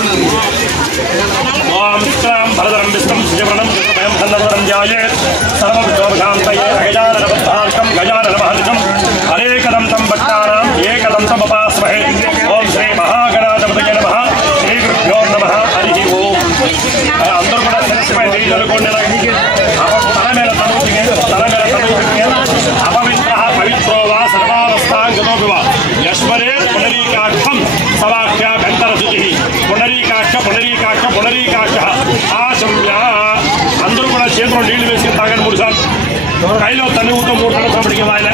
ओम विक्रम भरदरम विष्णुं शिवरणं कृष्णभयं धन्वरं ध्यायेत् सर्वविघ्नोपशान्तये गजाननवद्धार्कं गजाननमहर्षम् अनेकदन्तं भक्तानां एकदन्तं उपास्महे। ओम श्री महागणाधिपतये नमः। श्री गुरुभ्यो नमः। हरि ओम। अंदर కూడా శిరస్సుపై నీళ్ళనుకోండి. తల మీద తనువుకి అపవిత్రః పవిత్రో వా సర్వావస్థాంగతోపి వా యస్మరే పునరీకాక్షం సవాక్య కంఠరశుచిః పునరీకాక్ష పునరీకాక్ష పునరీకాక్ష ఆశమ్య. అందరూ కూడా చేతిలో నీళ్లు వేసుకుని తాగండి 3 సార్లు. కైలో తన్ని ఊతో 3 గంటల సోపడికి వాయలే.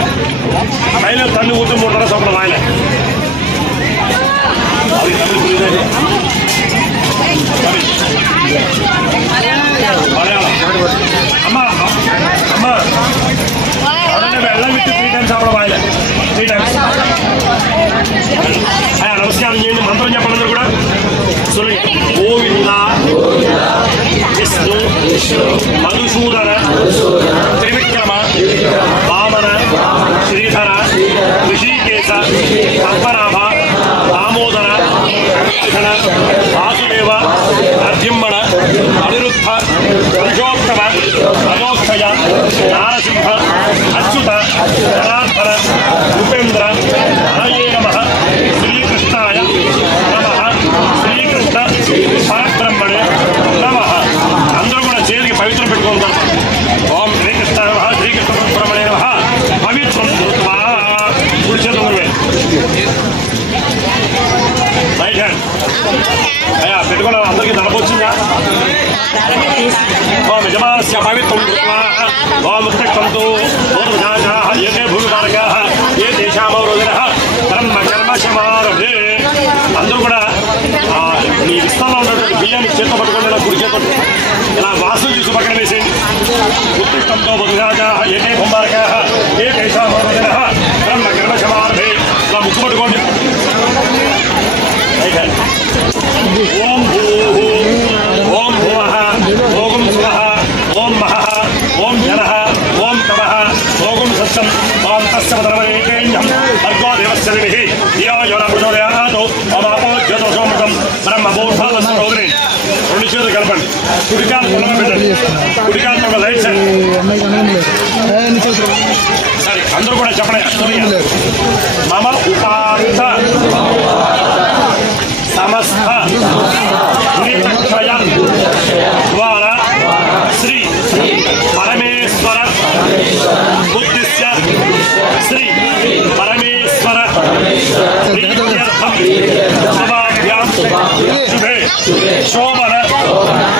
కైలో తన్ని ఊతో 3 గంటల సోపడ వాయలే. అది తమిళ పులిదే మలయాళం. అమ్మ అమ్మ అదే వెళ్ళం విత్ 3 టైమ్స్ సాపడ వాయలే. 3 టైమ్స్. నమస్కారం చేయండి. మంత్రం చెప్పండి అందరూ కూడా. గోవింద విష్ణు మధుసూదన త్రివిక్రమ వామన శ్రీధర ఋషికేశ పద్మనాభ దామోదర కృష్ణ వాసుదేవ నరసింహణ అనిరుద్ధ పురుషోత్తమ మనోక్షయ నారసింహ అచ్యుత జనార్దన ఉపేంద్ర హరయే నమః. శ్రీకృష్ణాయ నమః. శ్రీకృష్ణ పరబ్రహ్మణే నమః. అందరూ కూడా చేతికి పవిత్రం పెట్టుకుంటాం. ఓం శ్రీకృష్ణ నమః. శ్రీకృష్ణ పరబ్రహ్మణే నమః. పవిత్రం కృత్వా కుడి చేతులు రైట్ హ్యాండ్ అయ్యా పెట్టుకోవడం అందరికీ నడపొచ్చిందా? ఓం యజమానస్య పవిత్రం కృత్వా ఓం ముక్తంతు పూర్వజాతాః ఏతే భూమికారకాః ఏ దేశామవరోధినః కర్మ కర్మశమారభే. అందరూ కూడా మీ విస్తారంలో ఉన్నటువంటి బియ్యాన్ని చేతితో పట్టుకోండి. ఇలా కుడి చేతో ఇలా వాసులు చూసి పక్కన వేసేయండి. ఉత్తిష్టంతో భూమికారకాః ఏతే భూమికారకాః ఏ దేశామవరోధినః కర్మ కర్మశమారభే. ఇలా ముక్కు పట్టుకోండి. ఓం భూః ఓం భువః ఓం స్వః ఓం మహః ఓం జనః ఓం తమః ఓం సత్యం ఓం తస్య ధర్మేకేన్యం భర్గో దేవస్య ధిమహి ధియో యో నః ప్రచోదయాత్ ఓమాపో జ్యోతిషోమృతం బ్రహ్మభూతావస్రోదరి. 2 చేతులు కలపండి. కుడికాలు పొలమ పెట్టండి. కుడికాలు ఒక రైట్ సైడ్. సరే అందరూ కూడా చెప్పండి. మమ ఉపాంత సమస్త పుణ్యక్షయ ద్వారా శ్రీ పరమేశ్వర ఉద్దిశ్య శ్రీ పరమేశ్వర ప్రీత్యర్థం శుభాభ్యాం శుభే శోభన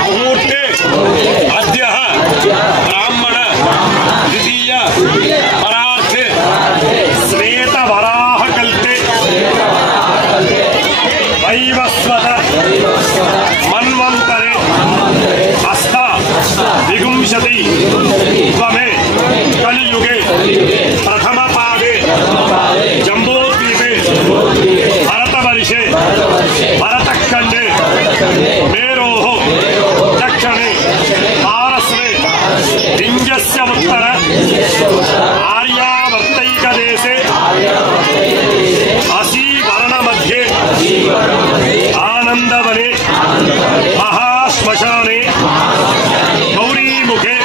ముహూర్తే అద్య బ్రాహ్మణ ద్వితీయ పరార్థే శ్వేతవరాహ కల్పే వైవస్వత మన్వంతరే అష్ట విగుంశతి త్వమే కలియుగే ప్రథమ పాదే జంబోద్వీపే భరతవర్షే భరతఖండే మేరోః దక్షిణే పారస్రే వింధ్యస్య ఉత్తర ఆర్యావర్తైకదేశే అసీవర్ణ మధ్యే ఆనందవనే మహాశ్మశానే గౌరీముఖే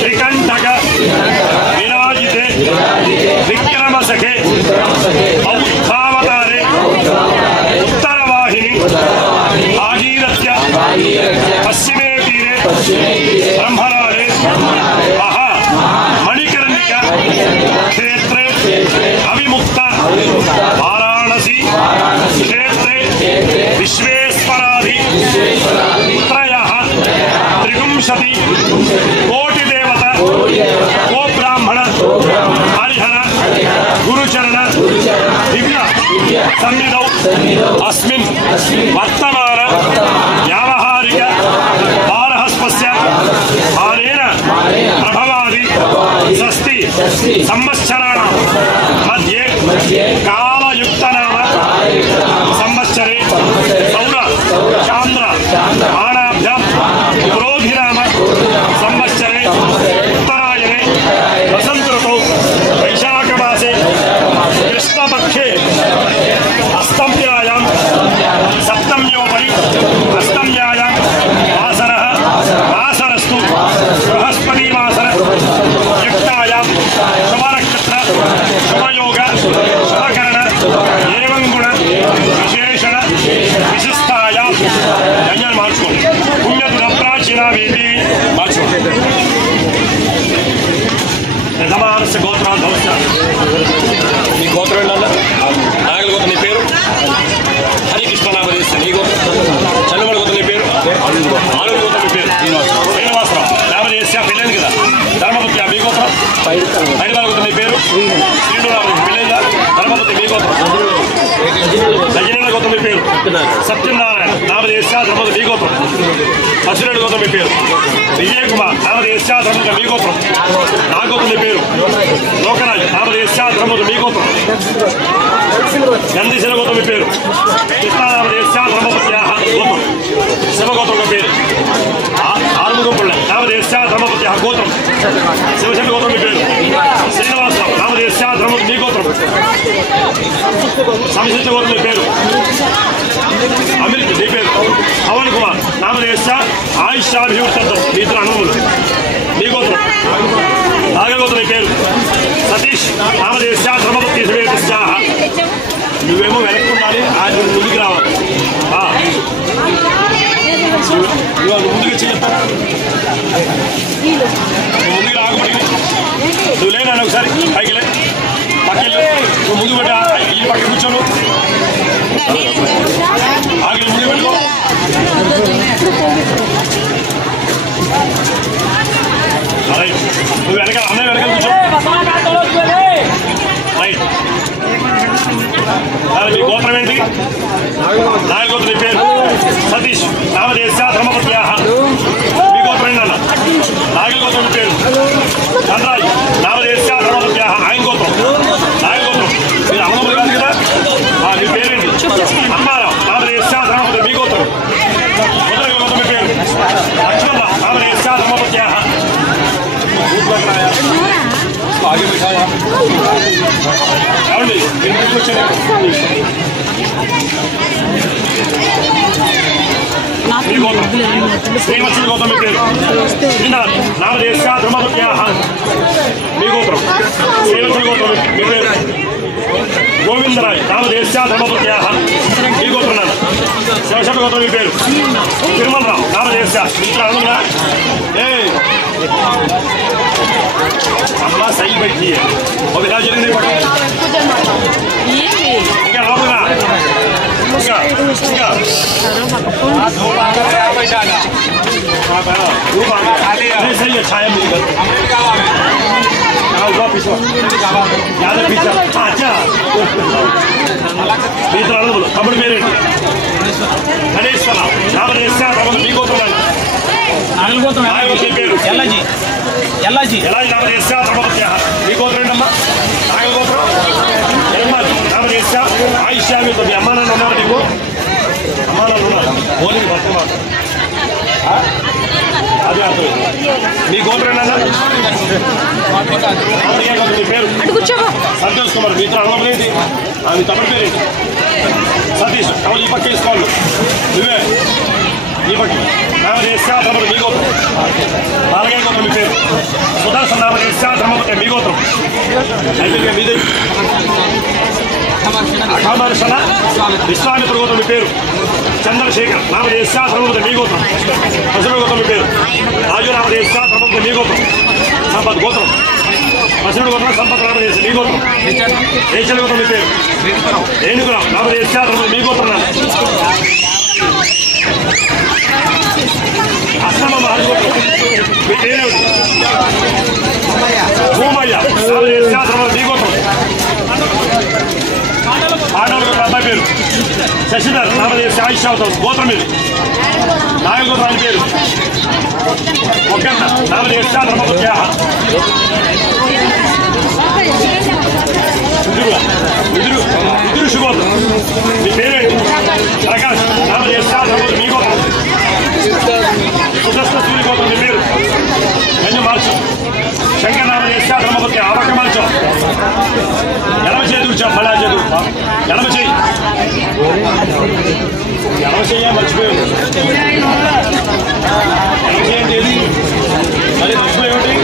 త్రికంఠక విరాజితే విక్రమసఖే బౌద్ధావతారే ఉత్తరవాహిని భాగీరథ్య పశ్చిమే తీరే బ్రహ్మరాళే మహా మణికర్ణిక క్షేత్రే అవిముక్త వారాణసి క్షేత్రే విశ్వేశ్వరాధి త్రయః త్రిగుంశతి కోటి దేవత గో బ్రాహ్మణ హరిహర గురుచరణ దివ్య సన్నిధౌ అస్మిన్ వర్తమాన వ్యావహారిక బారహస్పస్య ఆనేన ప్రభవాది షష్ఠి సంవత్సరాణం మధ్యే కాలయుక్త నామ సంవత్సరే సౌర చాంద్ర ఆనాభ్యాం క్రోధినామ సంవత్సరే ఉత్తరాయణే వసంత ఋతౌ వైశాఖ మాసే కృష్ణపక్షే అష్టమ్యాయాం సప్తమ్యోపరి నామదేశ గోత్రాలు ధవస్య నీ గోత్రం ఏంటన్నా నాగల గోత్రం నీ పేరు హరికృష్ణ నామదేశ నీ గోత్రం చంద్రమణ గోత్రం నీ పేరు ఆనంద గోత్రం నీ పేరు శ్రీనివాసరావు నామదేశ పెళ్ళైంది కదా ధర్మపతి మీ గోత్రం హైదరాబాద్ గోత్రం నీ పేరు శ్రీనివాసరావు పెళ్ళైందా ధర్మపతి మీ గోత్రం గజనేంద్ర గోత్రం మీ పేరు సత్యనారాయణ నామదేశ ధర్మపతి మీ గోత్రం అశ్వినుడి గోత్రం మీ పేరు విజయ్ కుమార్ నామదేశ ధర్మపతి మీ గోత్రం నా గోత్రం మీ పేరు లోకరాజ్ నామదేశ ధర్మపతి మీ గోత్రం గంధీశన గోత్రం మీ పేరు కృష్ణానామదేశ ధర్మపతి గోత్రం శివగోత్రం పేరు ఆరుముగంపుళ్ళ నామదేశ ధర్మపతి గోత్రం శివశంకర గోత్రం మీ పేరు శ్రీనివాసరావు నామదేశ ధర్మపతి మీ గోత్రం సంశిష్ట గోత్రం మీ పేరు అమృత్ మీ పేరు పవన్ కుమార్ నామదేశ ఆయుష్యాభివృద్ధం మీ ఇద్దరు అన్నములు మీ గోత్రం నాగగోత్రం మీ పేరు సతీష్ నామదేశ ధర్మపతి సమేతస్యాహ నువ్వేమో వెనక్కుండాలి ఆయన ముందుకు రావాలి ముందుకు చెప్తా ముందుకు రాకపోతే నువ్వు లేనా ఒకసారి పైకి లే పక్కకి నువ్వు ముందు పెట్టా ఈ పక్క కూర్చోను ఆగి ముందు పెట్టుకో రైట్ నువ్వు వెనక అన్నయ్య వెనక కూర్చో రైట్ మీ గోత్రం ఏంటి నాగగోత్రం మీ పేరు సతీష్ నామదేశ ధర్మపత్య మీ గోత్రం ఏంటన్న నాగగోత్రం మీ పేరు చంద్రాజ్ నామదేశ ధర్మపత్య ఆయన గోత్రం నాగగోత్రం మీరు అమ్మమ్మలు కాదు కదా మీ పేరేంటి అమ్మారావు నామదేశ ధర్మపతి మీ గోత్రం మొదటి గోత్రం మీ పేరు లక్ష్మణ నామదేశ ధర్మపత్య आगे बिठाया శ్రీమత్స గౌతమ్ మీ పేరు నామదేశ ధర్మపత్యా మీ గోత్రం శ్రీమత్స గౌతమ్ మీ పేరు గోవిందరాయ్ నామదేశ ధర్మపత్యా మీ గోత్రం నాన్న శివశంకర గౌతమ్ మీ పేరు తిరుమలరావు నామదేశ మిత్ర అనున్నా अम्मा सही बैठी है और विराज नहीं पड़ी क्या होगा क्या क्या नहीं सही है छाया मिलकर पीछे ज़्यादा पीछे अच्छा मित्र बोलो तमिल मेरे गणेश्वर नामदेश मी गोत्र ఎల్లాజీ ఎల్లాజీ నామదేశ ధర్మపత్య మీ గోత్రం ఏంటమ్మా నాగగోత్రం నిర్మల్ నామదేశ ఆయుష్యామి మీ అమ్మా నాన్న ఉన్నారు నీకు అమ్మా నాన్న ఉన్నారు ఓన్లీ భర్త మాత్రం అదే అర్థం మీ గోత్రం ఏంటన్నా మీ పేరు సంతోష్ కుమార్ మీ ఇద్దరు అన్నప్పుడు ఏంటి మీ తమ్ముడి పేరు ఏంటి సతీష్ ఎవరు ఈ పక్క వేసుకోవాలి నువ్వే ఈ పక్క నామదేశ ధర్మపతి మీ గోత్రం నాలుగైదు గోత్రం మీ పేరు సుదర్శన నామదేశ ధర్మపతి మీ గోత్రం అయితే మీది అఖామర్షణ విశ్వామిత్ర గోత్రం మీ పేరు చంద్రశేఖర్ నామదేశ ధర్మపతి మీ గోత్రం పశువు గోత్రం మీ పేరు రాజు నామదేశ ధర్మపతి మీ గోత్రం సంపత్ గోత్రం పశువుడు గోత్రం సంపత్ నామదేశ మీ గోత్రం రేచల్ గోత్రం మీ పేరు రేణుగురావు నామదేశ ధర్మపతి మీ గోత్రం అస్సామ మహాగోత్రం మీ పేరు భూమయ్య మీ గోత్రం ఆడవాళ్ళ అబ్బాయి పేరు శశిధర్ నామదేశ ఆయుష్ అవుతాం గోత్రం మీరు నాగగోత్రాన్ని పేరు ఒక్కన్న నామదేశ ధర్మపత్య విదురు శుభోత్రం మీ పేరేంటి ప్రకాష్ నామదేశ ధర్మపతి మీ గోత్రం సుదర్శన సూర్య గోత్రం మీ పేరు గంజ మార్చం శంకర నామదేశ ధర్మపతి ఆవక మార్చం ఎడమ చేతి కూర్చో మళ్ళా చేతి ఎడమ చేయి ఎడమ చెయ్య మర్చిపోయాడు ఎడమ చేయండి ఏది మళ్ళీ దృష్టిలో ఏమిటి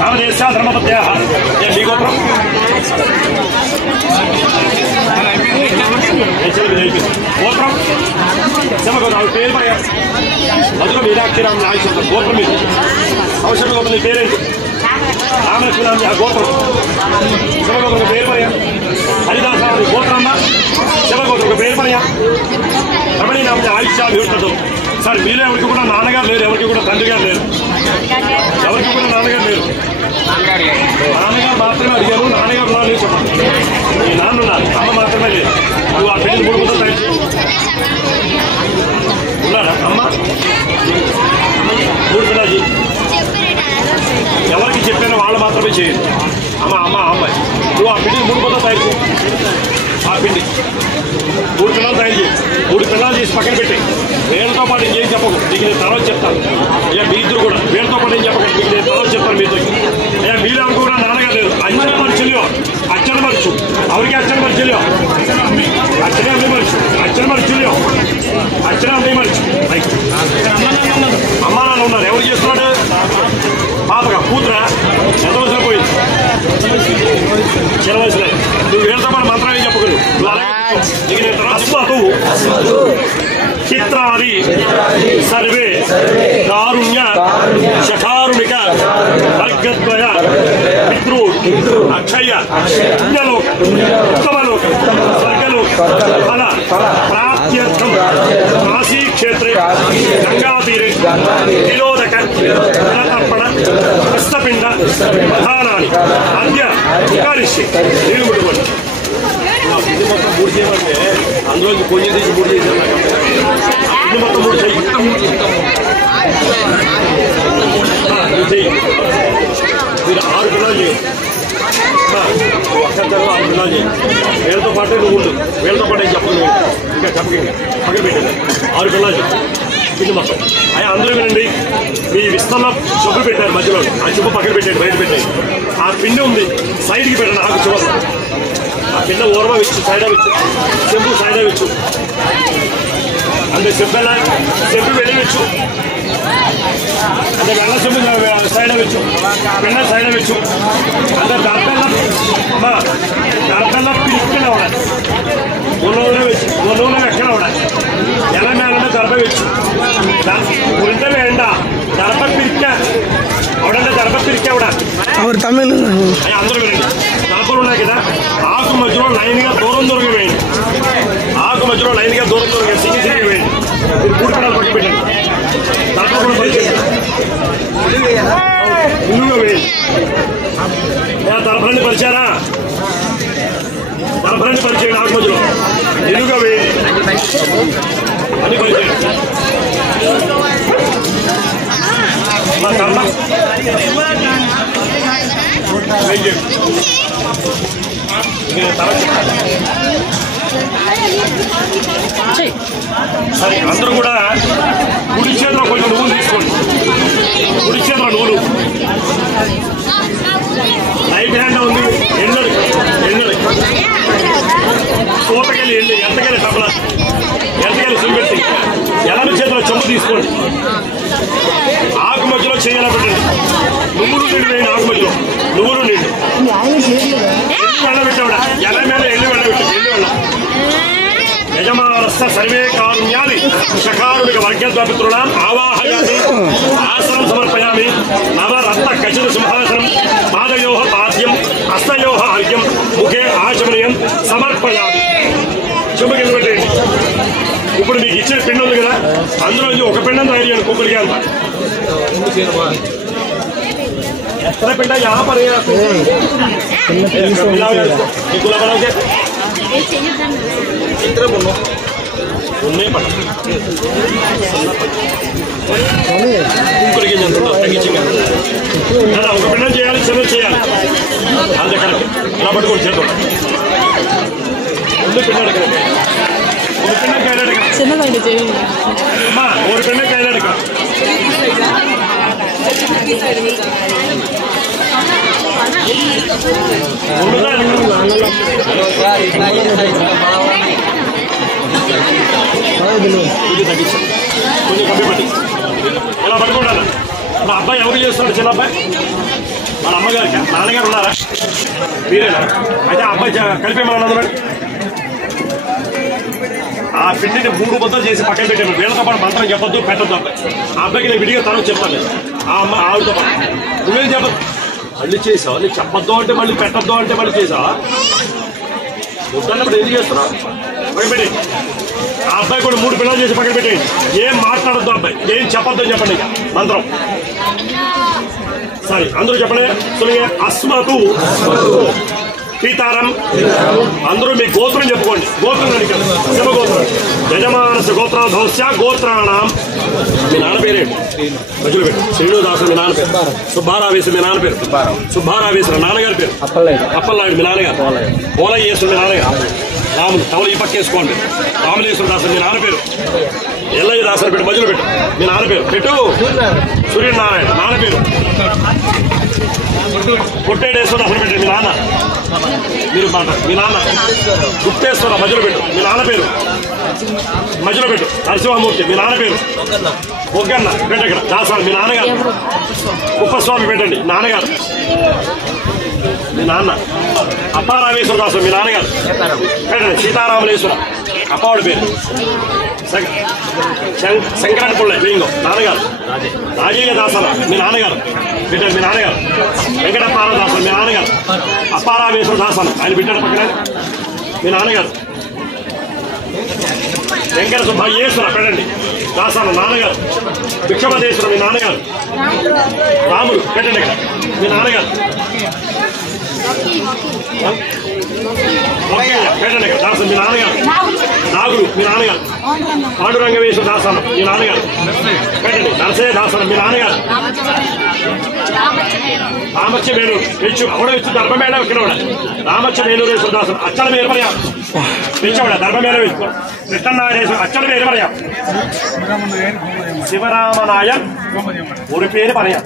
నామదేశ ధర్మపత్య మీ గోత్రం గోత్రం శివగోత్రం పేరు మధుర మీనాక్షి రామ్ నాయకుడు గోత్రం మీరు అవసరం గోత్రం మీ పేరేంటి రామలక్ష్మణ గోత్రం శివగోత్రం పేరు పర్యా హరిదాసారి గోత్రమ్మ శివగోత్రం పేరు పర్యా రమణి నామ ఆయుష్యాభివృద్ధి సార్ మీరే ఎవరికి కూడా నాన్నగారు లేరు ఎవరికి కూడా తండ్రి గారు లేరు ఎవరికి కూడా నాన్నగారు లేరు నాన్నగారు మాత్రమే అడిగారు నాన్నగారు ఉన్నారు లేదు చెప్పండి మీ నాన్న ఉన్నారు అమ్మ మాత్రమే లేదు నువ్వు ఆ పెళ్లి మూడు ముద్దలు తయారు ఉన్నాడా అమ్మ మూడు పిల్లలు ఎవరికి చెప్పినా వాళ్ళు మాత్రమే చేయరు అమ్మాయి నువ్వు ఆ పిండిని మూడు ముద్దలు తయారు చేయి ఆ పిండి మూడు పిల్లలు తయారు చేయి మూడు పిల్లలు చేసి పక్కన పెట్టి వీళ్ళతో పాటు ఇంకేం చెప్పకు మీకు నేను తర్వాత చెప్తాను అయ్యా మీ ఇద్దరు కూడా వీళ్ళతో పాటు ఏం చెప్పకండి మీకు నేను తర్వాత చెప్తాను మీ ఇద్దరికి అయ్యా మీరెవరు కూడా నాన్నగా లేదు అచ్చన మరుచులియో అచ్చన మరుచు అవరికి అచ్చన మరుచులియో అచ్చనే అమ్మే మరుచు అచ్చన మరుచులియో అచ్చనే అమ్మే మరుచు అమ్మా నాన్న ఉన్నారు ఎవరు చేస్తున్నాడు పాపగా కూతురా ఎంత వయసులో పోయింది చిన్న వయసులే నువ్వు వీళ్ళతో పాటు మంత్రం ఏం చెప్పగలరు నువ్వు అలాగే నీకు నేను అస్మతు చిత్రాది సర్వే కారుణ్య శకారుణిక వర్గద్వయ పితృ అక్షయ పుణ్యలోక ఉత్తమలోక స్వర్గలోక ఫల ప్రాప్త్యర్థం కాశీక్షేత్రే గంగాతీరే తిలోదక జలతర్పణ హస్తపిండ ప్రధానాన్ని అద్య కరిష్యే నీళ్ళు ముట్టుకోండి ఇది మొత్తం మూడు చేయమంటే అందులో కొంచెం తీసి మూడు చేశాను ఇది మొత్తం మూడు చెయ్యి మీరు 6 పిల్లలు చేయండి ఒక్కరిద్దరు 6 పిల్లలు చేయండి వీళ్ళతో పాటే నువ్వు ఉండు వీళ్ళతో పాటు ఏం చెప్పదు ఇంకా చెప్పకండి పక్కన పెట్టండి 6 పిల్లలు చేయండి ఇది మొత్తం అయ్యా అందరూ వినండి మీ విస్తరణ చెప్పులు పెట్టారు మధ్యలో ఆ చెప్పు పక్కన పెట్టండి బయట పెట్టండి ఆ పిండి ఉంది సైడ్కి పెట్టండి ఆకు చివరి ఆ పిండ ఓర్వ ఇచ్చు సైడా ఇచ్చు చెంపు సైడా ఇచ్చు అంటే చెంపెలా చెంపు వెళ్ళవచ్చు అంటే వెల్ల చెంపు సైడా ఇచ్చు పిండ సైడా ఇచ్చు అంటే దర్పెల్లా పిలిపిన ഒന്നുകൂടെ വെക്കണം അവിടെ ഇല മേലെ ദർഭ വെച്ചു ഉരുണ്ട വേണ്ട ദർഭ പിരിക്കാൻ അവിടെ దర్భ పిరికి కూడా అందరూ వినండి దర్భలు ఉన్నాయి కదా ఆకు మధ్యలో లైన్గా దూరం వేయండి ఆకు మధ్యలో లైన్గా దూరం సిగి వేయండి మీరు 3 పిల్లలు పట్టి పెట్టండి దర్భ కూడా నిలువుగా వేయండి దర్భలన్నీ పరిచారా దర్భలన్నీ పరిచేయండి ఆకు మధ్యలో నిలువుగా వేయండి అని పరిచేయండి సరే అందరూ కూడా కుడి చేతిలో కొంచెం నువ్వులు తీసుకోండి కుడి చేతిలో నువ్వులు రైట్ హ్యాండ్ ఉంది ఎండలు తోటకెళ్ళి ఎంతకెళ్ళి టపల ఎంతకెళ్ళి సుంబెట్టి ఎడమ చేతిలో చెంబు తీసుకోండి ఆకు మధ్యలో చేయాల పెట్టండి నువ్వులు నీళ్ళు వేయండి ఆకు మధ్యలో నువ్వులు నీళ్ళు వెళ్ళబెట్టావిడ ఎల మీద ఎల్లు వెళ్ళబెట్టు ఎల్లు వెళ్ళ యజమానస్థ సర్వే కారుణ్యాన్ని శకారుడిక వర్గద్వపితృణాం ఆవాహయామి ఆసనం సమర్పయామి నవరత్న ఖచ్చిత సింహాసనం పాదయో పాద్యం హస్తయో అర్ఘ్యం ముఖే ఆచమనీయం సమర్పయామి చెంబుకి పెట్టేయండి ఇప్పుడు మీకు ఇచ్చిన పిండి ఉంది కదా అందులో ఒక పిండం తయారు చేయండి కుక్కడికి అంత ఎత్తన పిండ यहाँ पर ఉన్నాయి పట్ట కుక్కడికి తగ్గించింది కదా ఒక పిండం చేయాలి చిన్న చేయాలి అంతే కరెక్ట్ ఇలా పట్టుకోండి చేద్దాం ముందు పిండాడు కరెక్ట్ ஒரு பெண்ணை கையில் எடுக்கலாம் சின்ன கையில் செய்யுங்க அம்மா ஒரு பெண்ணை கையில் எடுக்கலாம் కొంచెం కమ్మి పట్టి ఇలా పట్టుకుంటాను మా అబ్బాయి ఎవరు చేస్తున్నాడు చిన్న అబ్బాయి వాళ్ళ అమ్మగారికి నాన్నగారు ఉన్నారా మీరేనా అయితే ఆ అబ్బాయి కలిపేమన్నా ఆ పిండిని 3 ముద్దలు చేసి పక్కన పెట్టాను వీళ్ళతో పాటు మంత్రం చెప్పొద్దు పెట్టద్దు అబ్బాయి ఆ అబ్బాయికి నేను విడిగా తను చెప్తాను ఆ అమ్మ ఆవిడతో పాటు నువ్వేం చెప్పదు మళ్ళీ చేసావా? నీకు చెప్పొద్దు అంటే మళ్ళీ పెట్టద్దు అంటే మళ్ళీ చేసావా? వద్దన్నప్పుడు ఏం చేస్తున్నావు? పక్కన పెట్టి ఆ అబ్బాయి కూడా 3 పిల్లలు చేసి పక్కన పెట్టేయండి. ఏం మాట్లాడద్దు అబ్బాయి, ఏం చెప్పొద్దు అని చెప్పండి. మంత్రం సరే అందరూ చెప్పండి. అస్మతు పీతారం. అందరూ మీ గోత్రం చెప్పుకోండి. గోత్రం అడిగారు శివగోత్రం. యజమానస గోత్రాధోస్య గోత్రాణం. మీ నాన్న పేరేంటి? మధ్యలో పెట్టు. శ్రీనివాసు మీ నాన్న పేరు. సుబ్బారావేశం మీ నాన్న పేరు. సుబ్బారావేశ్వర నాన్నగారి పేరు అప్పలనాయుడు మీ నాన్నగారు. పోలయ్యేశ్వరు మీ నాన్నగారు. రాములు టవలు ఈ పక్క వేసుకోండి. రాములేశ్వర దాసన్ మీ నాన్న పేరు. ఎల్లయ్య దాసన్ పెట్టు. మధ్యలో పెట్టు. మీ నాన్న పేరు పెట్టు. సూర్యనారాయణ నాన్న పేరు. కొట్టేడేశ్వర దాసన్ పెట్టండి మీ నాన్న. మీరు మాట మీ నాన్న. గుప్తేశ్వర మధ్యలో పెట్టు. మీ నాన్న పేరు మధ్యలో పెట్టు. నరసింహమూర్తి మీ నాన్న పేరు. ఒగ్గన్న పెట్టు. ఇక్కడ దాసాలు మీ నాన్నగారు. కుప్పస్వామి పెట్టండి నాన్నగారు. మీ నాన్న. అప్పారామేశ్వర దాసు మీ నాన్నగారు పెట్టండి. సీతారామలేశ్వర అప్పవాడి పేరు. శంకరన్ పుల్లయ్య బింగో నాన్నగారు. రాజయ్య దాసన మీ నాన్నగారు పెట్టండి. మీ నాన్నగారు. వెంకటప్పార దాసన్ మీ నాన్నగారు. అప్పారామేశ్వర దాసన్ ఆయన పెట్టాడు పక్కన మీ నాన్నగారు. వెంకట సుబ్బయ్యేశ్వర పెట్టండి దాసన నాన్నగారు. భిక్షపదేశ్వర మీ నాన్నగారు. రాములు పెట్టండి ఇక్కడ మీ నాన్నగారు. పెట్టండి ఇక్కడ దాసన్ మీ నాన్నగారు. నాగులు మీ నాన్నగారు. పాండురంగవేశ్వర దాసన మీ నాన్నగారు పెట్టండి. నరసయ్య దాసన మీ నాన్నగారు. రామచ్చ వేలూరు వెచ్చు അവിടെ വെച്ച് ധർമ്മമേള വെക്കണവിടെ. രാമച്ച വേലൂരേശ്വര ദാസൻ അച്ഛന്റെ പേര് പറയാം. വെച്ചവിടെ ധർമ്മമേള വെച്ചു. കൃഷ്ണനായരേശ്വര അച്ഛന്റെ പേര് പറയാം. ശിവരാമനായർ ഒരു പേര് പറയാം.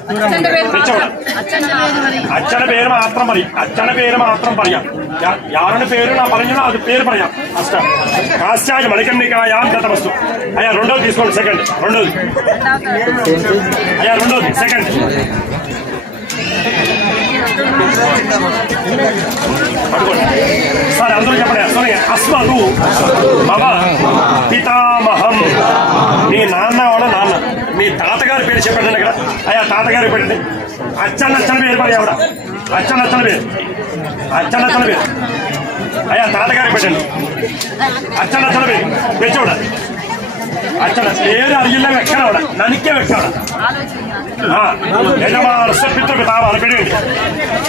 വെച്ചവിടെ അച്ഛന്റെ പേര് മാത്രം പറയും. അച്ഛന്റെ പേര് മാത്രം പറയാം. యారని పేరు నా పరంగా అది పేరు పర్యాం. అష్టం కాశ్యాయ మణికర్ణికాయ దత్తవస్తు. అయ్యా రెండోది తీసుకోండి. సెకండ్ రెండోది. అయ్యా రెండోది సెకండ్. పట్టుకోండి సరే అందరూ చెప్పండి. సరే అస్మతు మమ పితామహం. మీ నాన్న వాళ్ళ నాన్న మీ తాతగారి పేరు చెప్పండి ఇక్కడ. అయ్యా తాతగారి పెట్టండి. అచ్చన్న పేరు మరి ఆవిడ. అచ్చన్న పేరు. అచ్చన్న పేరు. అయ్యా తాతగారికి పెట్టండి. అచ్చన్న పేరు വെച്ചോടെ. അച്ഛന പേര് അറിയില്ല വെക്കണം അവിടെ. നനിക്ക് വെക്കണം. యజమానస్య పితృపితామహ పెట్టండి.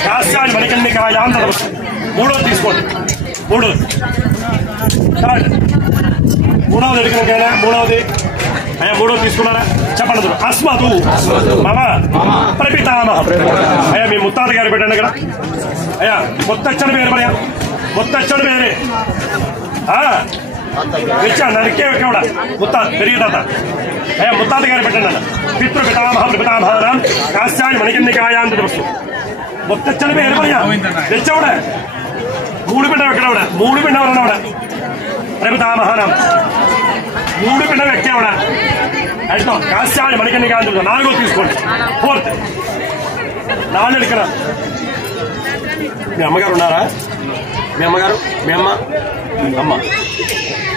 కాశ్యాయ మణికర్ణికాయ దత్తవస్తు. మూడోది తీసుకోండి. మూడోది అడిగిన మూడవది. అయ్యా మూడోది తీసుకున్నారా చెప్పండి. అస్మతు మమ ప్రపితామహ. అయ్యా మీ ముత్తాత గారు పెట్టండి ఇక్కడ. అయ్యా ముత్తచ్చని పేరు പറയാ. ముత్తచ్చని పేరు వెచ్చా నరికే వెక్కడ ముత్త పెరిగి తాత. అయ్యా ముత్తాత గారు పెట్టండి అన్న. పితృపితామహ ప్రపితామహానాం కాశ్యాయ మణికర్ణికాయ దత్తవస్తు. ముత్తచ్చని పేరు പറയാ. വെച്ചവിടെ മൂട് പിണ്ട വെക്കണം അവിടെ. മൂട് പിണ്ട വരണം അവിടെ. പ്രപിതാമഹാനം మూడు పిల్ల వెక్కేవడా అయితే కాశ్యాయ మణికర్ణికాయ దత్తవస్తు. నాలుగో తీసుకోండి. ఫోర్త్ నాలుగు ఇక్కడ. మీ అమ్మగారు ఉన్నారా? మీ అమ్మగారు మీ అమ్మ అమ్మ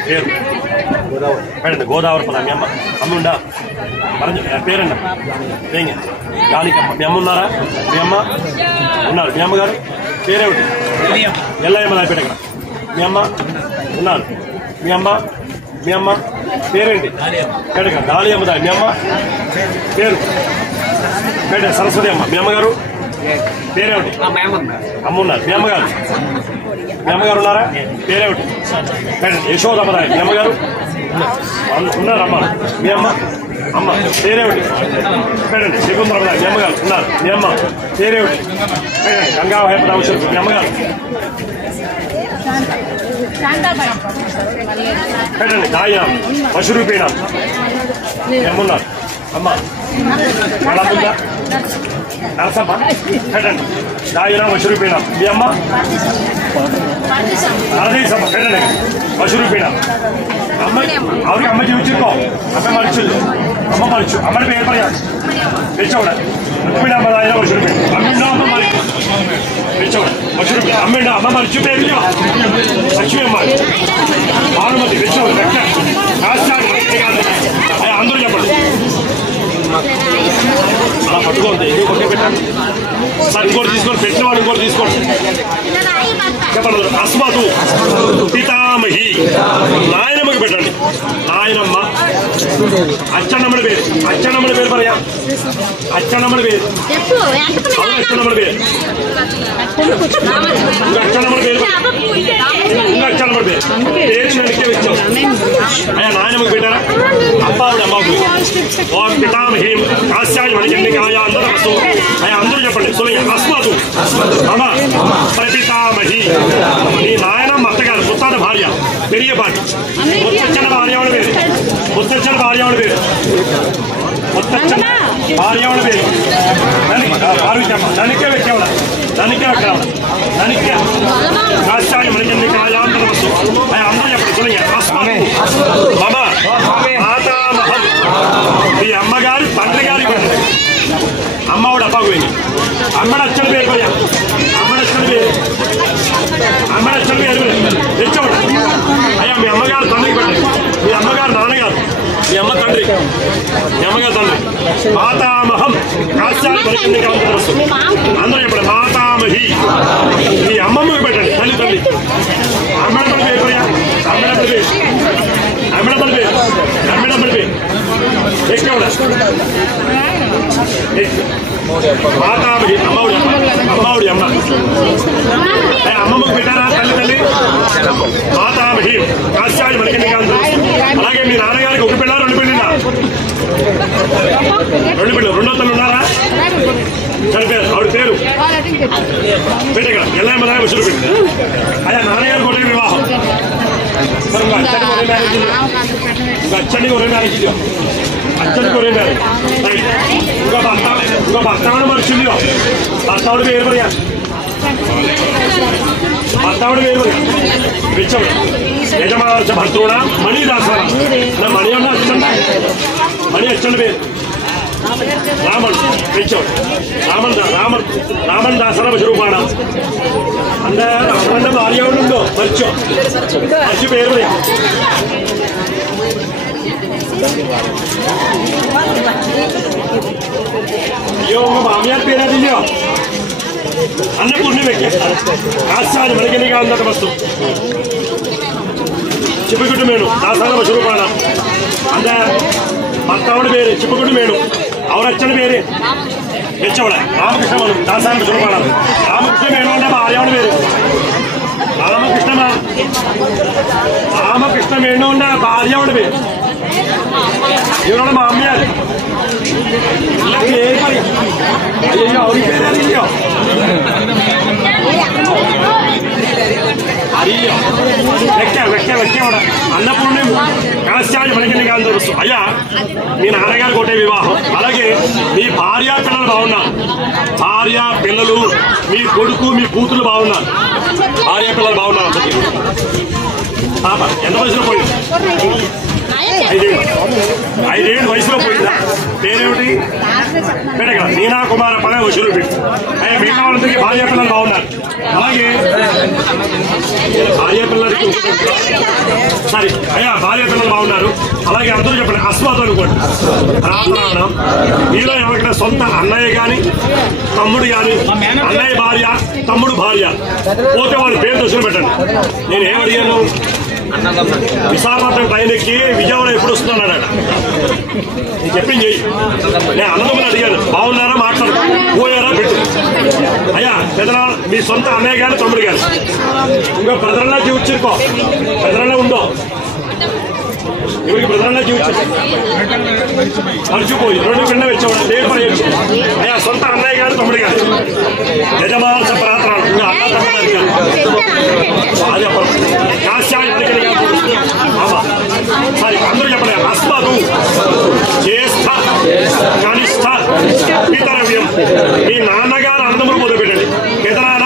పేరు పెట్టండి. గోదావరి పద. మీ అమ్మ అమ్మ ఉండా పేరండి. ఏం దానికి అమ్మ. మీ అమ్మ ఉన్నారా? మీ అమ్మ ఉన్నారు. మీ అమ్మగారు పేరేమిటి? ఎల్లయ్యమ్మ దాని పెట్ట. మీ అమ్మ ఉన్నారు. మీ అమ్మ పేరేంటి? పెట్టక దాళియమ్మ దాని. మీ అమ్మ పేరు పెట్ట. సరస్వతి అమ్మ. మీ అమ్మగారు పేరేమిటి? అమ్మ ఉన్నారు. మీ అమ్మగారు ఉన్నారా? పేరేమిటి? పెట్టండి. యశోదమ్మ దాని. మీ అమ్మగారు ఉన్నారమ్మ. మీ అమ్మ పేరేమిటి? పెట్టండి. శకుంతలమ్మ దాని. మీ అమ్మగారు ఉన్నారు. మీ అమ్మ పేరేమిటి? పెట్టండి. గంగావహేపరావు. మీ అమ్మగారు పెట్టండి. దాయం పశురూపేణ. మీ అమ్మ ఉన్నారు. అమ్మ కళముందా నరసమ్మ పెట్టండి. దాయిన పశురూపేణ. మీ అమ్మ నరదేశమ్మ పెట్టండి. పశురూపేణ. అమ్మ ಅವ್ರಿಗೆ ಅಮ್ಮ ಜೀವಿಸಿರ್ಕೋ. ಅಮ್ಮ ಮನುಷ್ಯರು ಅಮ್ಮ ಮನುಷ್ಯ ಅಮ್ಮನ പേര് പറയാം. വെച്ചവിടെ രുക്മിണമ്മ ദായിന പശുരൂപേണ. അമ്മയുണ്ടോ? അമ്മ മരിച്ചു. വെച്ചവിടെ പശുരൂപേണ. അമ്മയുണ്ടോ? അമ്മ മരിച്ചു. പേരില്ലോ లక్ష్మీ అమ్మ భానుమతి. వెచ్చവിടെ వెక్క కాశ్యాయ అందరూ చెప్పండి. అలా పట్టుకోండి. ఇది ఒకే పెట్టండి సార్. ఇంకోటి അച്ഛനമ്മയുടെ പേര് അച്ഛനമ്മയുടെ പേര് പറയാം അച്ഛനമ്മയുടെ പേര് അച്ഛനമ്മയുടെ പേര് അച്ഛനമ്മയുടെ പേര് അച്ഛനമ്മയുടെ പേര് പേര് നടിக்க വെച്ചോ അയ്യാ നാനമ്മക്ക് പേരാ అప్పావుడు అమ్మావుడు ఓం పితామహీం కాశ్యాయ మణికండికాయ అందరూ వస్తూ అయ్యా అందరూ చెప్పండి సోయ అస్మదు మమ ప్రపితామహి నీ నాయనమ్మ అత్తగారు ముత్తాత భార్య పెరియ పాటి ముత్తచ్చన భార్యవాడి పేరు ముత్తచ్చన భార్యవాడి పేరు ముత్తచ్చన భార్యవాడి పేరు పార్వతమ్మ దానికే వెక్కేవాడ దానికే వెక్కరావడ దానికే కాశ్యాయ మణికండికాయ అందరూ వస్తూ అయ్యా అందరూ చెప్పండి సోయ అస్మదు మమ మాతామహం ఈ అమ్మగారి తండ్రి గారి పేరు అమ్మవాడు అబ్బాకు పోయింది అమ్మడు అచ్చని పేరు పోయా అమ్మడు అచ్చని పేరు తెచ్చోడు అయ్యా మీ అమ్మగారు తండ్రికి పెట్టండి మీ అమ్మగారు నాన్నగారు మీ అమ్మ తండ్రి మీ అమ్మగారు తండ్రి మాతామహం కాశ్యాయ మణికండికా అందరూ చెప్పండి మాతామహి మీ అమ్మమ్మకి పెట్టండి తల్లి తల్లి అమ్మడమ్మడి పేరు పోయా అమ్మడమ్మడి పేరు అమ్మడమ్మడి పేరు అమ్మడమ్మడి పేరు ఎక్కడ మాతామహి అమ్మవుడి అమ్మవుడి అమ్మ అమ్మమ్మకు పెట్టారా తల్లి తల్లి మాతామహి కాశ్యాయ మణికండికా అలాగే మీ నాన్నగారికి ఒక పిల్ల రెండు పిల్లిందా రెండు పిల్లలు రెండో తల్లి ఉన్నారా చనిపోయారు ఆవిడ పేరు పెట్టగా ఎల్లమ్మ వసూలు పెట్టి అయ్యా నాన్నగారు కొట్టే వివాహం అచ్చడికి ఒరే మ్యారేజ్ అచ్చడికి ఒరే మ్యారేజ్ ఇంకా భర్తావుడు మనుషులు భర్తావుడు పేరు പറയാ భర్తావుడు పేరు പറയാ విచ్చవుడు యజమాన భర్తృణ మణిదాసన మణి ఉన్న అచ్చండి మణి అచ్చండి పేరు రామన్ విచ్చవుడు రామన్ దాసన రൂపాണ് അന്റെ അവന്റെ ഭാര്യയോടുണ്ടോ മരിച്ചോ മരിച്ചു പേര് പറയാ അയ്യോ ഉங்க മാമിയാർ പേരറിയില്ലയോ അന്നെ പുണ്യ വെക്ക കാശ്യായ മണിకండికా అందట వస్తు చిప్పుకుట్టు మేను దాసన రూపాണ് അന്റെ ഭർത്താവുടെ പേര് ചിപ്പുകുട്ടി മേണു അവർ അച്ഛന്റെ പേര് വെച്ചവിടെ രാമകൃഷ്ണമാണ് ദാസാന രൂപാണ് രാമകൃഷ്ണ മേണുവിന്റെ ഭാര്യയുടെ പേര് രാമകൃഷ്ണ മേണുവിന്റെ ഭാര്യയുടെ പേര് ഇവരുടെ മാമിയാർ പേര് പറയും അയ്യോ അവർക്ക് പേരറിയില്ലയോ അറിയോ వెక్కవడ అన్నపూర్ణం కాశ్యాయ మణికండికా అయ్యా మీ నాన్నగారు కొట్టే వివాహం అలాగే మీ భార్య పిల్లలు బాగున్నారు భార్య పిల్లలు మీ కొడుకు మీ కూతురు బాగున్నారు భార్య పిల్లలు బాగున్నారు పాప ఎంత వయసులో పోయింది ఐదేళ్ళు వయసులో పోయిందా పేరేమిటి పెట్టగా నీనా కుమార పద వసూలు పెట్టి అయ్యా మిగతా వాళ్ళందరికీ భార్య పిల్లలు బాగున్నారు అలాగే భార్య పిల్లలకి సరే అయ్యా భార్య పిల్లలు బాగున్నారు అలాగే అందరూ చెప్పండి అస్మత్ అనుకోండి ప్రార్థన మీలో ఎవరికైనా సొంత అన్నయ్య కానీ తమ్ముడు కానీ అన్నయ్య భార్య తమ్ముడు భార్య పోతే వాళ్ళ పేరు దోషులు పెట్టండి నేను ఏమడిగాను విశాఖపట్నం ట్రైన్ ఎక్కి విజయవాడ ఎప్పుడు వస్తున్నాడు నేను చెప్పింది చెయ్యి నేను అన్నదమ్ములు అడిగాను బాగున్నారా మాట్లాడు పోయారా పెట్టు అయ్యా పెదనాన్న మీ సొంత అన్నయ్య కానీ తమ్ముడు కానీ ఇంకా బ్రదర్లా జీవించుకో బ్రదర్లా ఉందో ఇవరికి బ్రదర్లా జీవించు మర్చిపోయి రెండు కింద వచ్చేవాడు పేరు పడేయచ్చు అయ్యా సొంత అన్నయ్య కానీ తమ్ముడు కానీ యజమాన ప్రార్థనలు ఇంకా అన్న తమ్ముడు అదే కాశ్యాయ మణికండికా సరే అందరూ చెప్పండి అస్మదు జ్యేష్ఠ కనిష్ఠ పితరవ్యం మీ నాన్నగారు అన్నదమ్ములు మొదలుపెట్టండి పెదనాన్న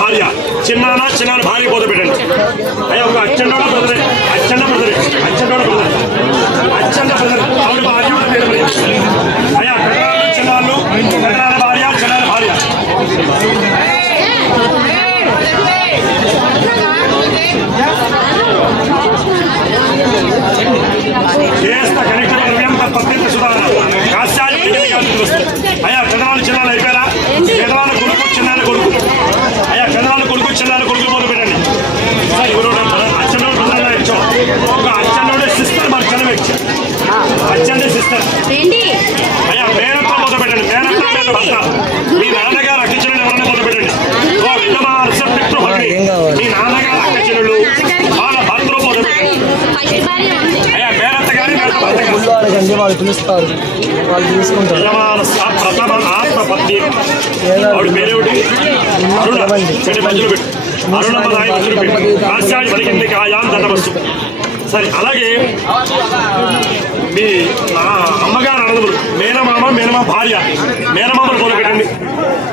భార్య చిన్నాన్న భార్య మొదలుపెట్టండి అయ్యా ఒక అచ్చండోడ బ్రదరే ఆవిడ భార్య పేరు అయ్యా చిన్నాళ్ళు భార్య భార్య జ్యేష్ఠ కనిష్ఠ ద్రవ్యం తత్పత్తి సుధారణ కాశ్యాయ మణికండికా అయ్యా పెదవాళ్ళు చిన్నాళ్ళు అయిపోయారా పెదవాళ్ళ కొడుకు చిన్నాళ్ళ కొడుకు అయ్యా పెదవాళ్ళ కొడుకు చిన్నాళ్ళ కొడుకు మొదలు పెట్టండి అచ్చండోడు బ్రదర్లా ఇచ్చాం ఒక అచ్చండోడే సిస్టర్ మరి చిన్న అచ్చండి సిస్టర్ అయ్యా మేనత్తో మొదలు పెట్టండి. మేనత్త మీద భర్త మీ నాన్నగారు అక్క చెల్లెలు ఎవరైనా మొదలు పెట్టండి. మీ నాన్నగారు అక్క చెల్లెలు వాళ్ళ భర్తలు మొదలు పెట్టండి. అయ్యా మేనత్త గారి వాళ్ళు పిలుస్తారు, వాళ్ళు తీసుకుంటారు. ప్రథమ ఆత్మపత్ని ఆవిడ పేరేమిటి? అరుణ చెడు మధ్యలో పెట్టు. అరుణమ్మ నాయ మధ్యలో పెట్టు. కాశ్యాన్ని పలికింది కాయాం దండవస్తు. సరే అలాగే మీ అమ్మగారు అన్నదములు మేనమామ మేనమామ భార్య మేనమామను మొదలు పెట్టండి.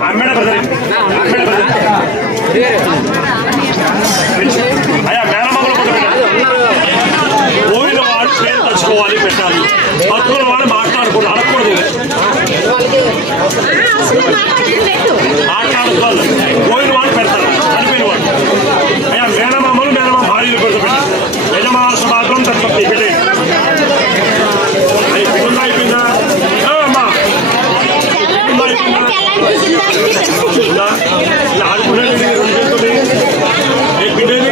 అమ్మెడ బ్రదర్ అమ్మెడ బ్రదర్ అయ్యా మేనమామలు మొదలు పెట్టండి. పోయిన వాడు పేరు తెచ్చుకోవాలి పెట్టాలి. భక్తుల వాడు మాట్లాడకూడదు అడగకూడదు మాట్లాడుకోవాలి. పోయిన వాడు పెడతారు చనిపోయిన వాడు. అయ్యా మేనమామలు మేనమామ భార్యలు మొదలు పెట్టండి. యజమాన సమాజం తప్పి పెట్టే అయిపోయిందా అమ్మా ఆడుకునేది పిండేది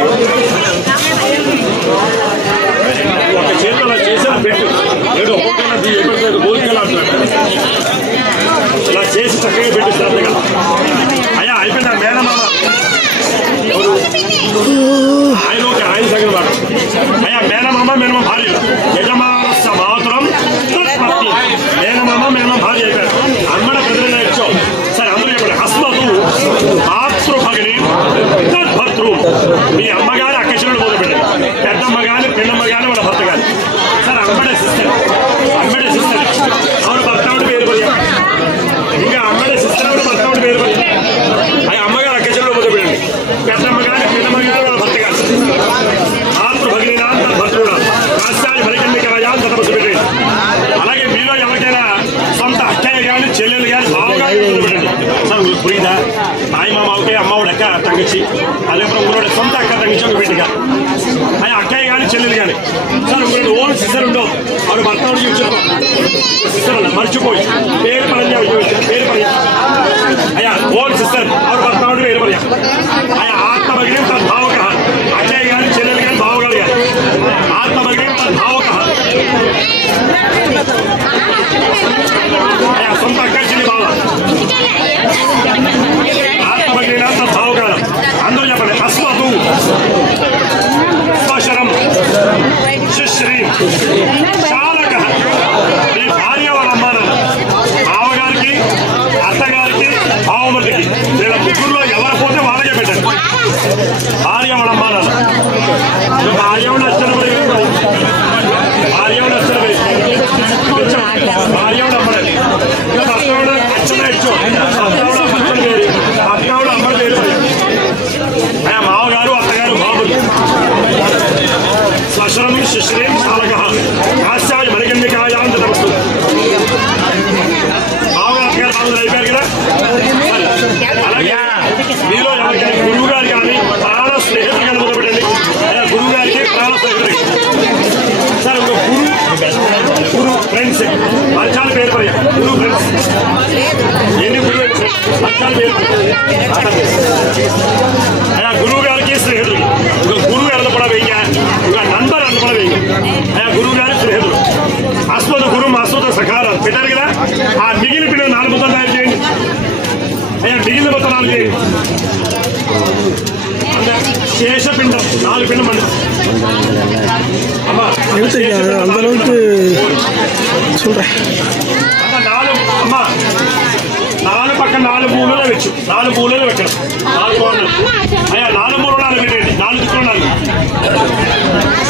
ఒక చేతులు చేసేది పెట్టు. ఏదో ఒక్కొక్క గోలికలు అంటున్నాడు. ఇలా చేసి చక్కగా పెట్టు శ్రద్ధగా. అయ్యా అయిపోయిందా మేనమామ ఆయన ఓకే ఆయన సగం వాడు. అయ్యా మేనమామ మేనమామ భార్య యజమానస్య మాత్రం మేనమామ మేనమామ భార్య అయిపోయారు. అమ్మడ ప్రజలు ఇచ్చావు. సరే అందరూ చెప్పండి. అస్మతు మాతృభగిని భర్తృ మీ అమ్మగారి అక్క చెల్లెలు మొదలు పెట్టండి. పెద్దమ్మ కానీ పెద్దమ్మ కానీ వాళ్ళ భర్త కానీ. సరే అమ్మడే సిస్టర్ అమ్మడే సిస్టర్ ఆవిడ భర్త ఆవిడ పేరు పడి ఇంకా అమ్మడే సిస్టర్ ఆవిడ భర్త ఆవిడ పేరు పడి అవి అమ్మగారు అక్క చెల్లెలు మొదలు పెట్టండి. పెద్దమ్మ కానీ పెద్దమ్మ కానీ వాళ్ళ భర్త కానీ. మాతృభగిని నాన్న భర్తృడు కాశ్యాన్ని పలికింది కాయాం దండవస్తు పెట్టండి. అలాగే మీలో ఎవరికైనా సొంత అక్కయ్య కానీ చెల్లెలు కానీ బావగారు మొదలు పెట్టండి. సార్ పురిదా తాయి మామ ఒకటే అమ్మవాడు అక్క తగ్గించి అదేప్పుడు ఊరోడ సొంత అక్క తగ్గించి ఒక బిడ్డగా అయ్యా అక్కయ్య కానీ చెల్లెలు కానీ. సార్ ఇంకొకటి ఓన్ సిస్టర్ ఉండవు ఆవిడ భర్త చూపించారు సిస్టర్ అన్న మర్చిపోయి పేరు పరంగా పేరు పర్యా అయ్యా ఓన్ సిస్టర్ ఆవిడ భర్త పేరు పర్యా అయ్యా ఆత్మభగిని తన భావక అక్కయ్య కానీ చెల్లెలు కానీ బావగాడు కానీ ఆత్మభగిని తన భావక అయ్యా సొంత అక్క చెల్లి బావ ఆత్మభగిని తన భావకాలం. అందరూ చెప్పండి. అస్మతు స్వశరం శిశ్రీ చాలక మీ భార్య వాళ్ళ అమ్మానాన్న మామగారికి అత్తగారికి భావమతికి వీళ్ళ ముగ్గురులో ఎవరు పోతే వాళ్ళకే పెట్టండి. భార్య వాళ్ళ అమ్మానాన్న భార్య నచ్చిన భార్య నచ్చిన భార్య అమ్మడండి. ఇంకా భర్త నచ్చిన ఇచ్చు అత్తవాడు అమ్మని పేరు అత్తవాడు అమ్మడి పేరు మామగారు అత్తగారు బాబులు. స్వశరం శిశ్రీం చాలక కాశ్యాన్ని పలికింది కాయాం దండవస్తు. మామగారు అత్తగారు బాబులు అయిపోయారు కదా. అలాగే మీలో ఎవరికైనా గురువు గారు కానీ ప్రాణ స్నేహితులు కానీ మొదలుపెట్టండి. గురువు గారికి ప్రాణ స్నేహితులకి. సార్ ఇంకో గురు ఫ్రెండ్స్ మంచాల పేరు పర్యా గురు ఫ్రెండ్స్ ఎన్ని గురువు మంచాల పేరు అయ్యా గురువు గారికి స్నేహితులు. ఇంకో గురువు గారిలో కూడా వెయ్య ఇంకా నంబర్ అన్న కూడా వెయ్యి. అయ్యా గురువు గారి స్నేహితులు. అస్మత గురు అస్మత సఖారాలు పెట్టారు కదా. ఆ మిగిలిన పిల్లలు 4 ముద్దలు తయారు చేయండి. అయ్యా మిగిలిన మొత్తం 4 చేయండి. శేషపిండం 4 పిండం అండి. అమ్మా అందరికి అమ్మా 4 పక్కన 4 మూలలో వచ్చు. 4 మూలలో పెట్టారు. 4 కోణలు అయ్యా 4 మూలలో 4 పెట్టండి. 4 దిక్కులు 4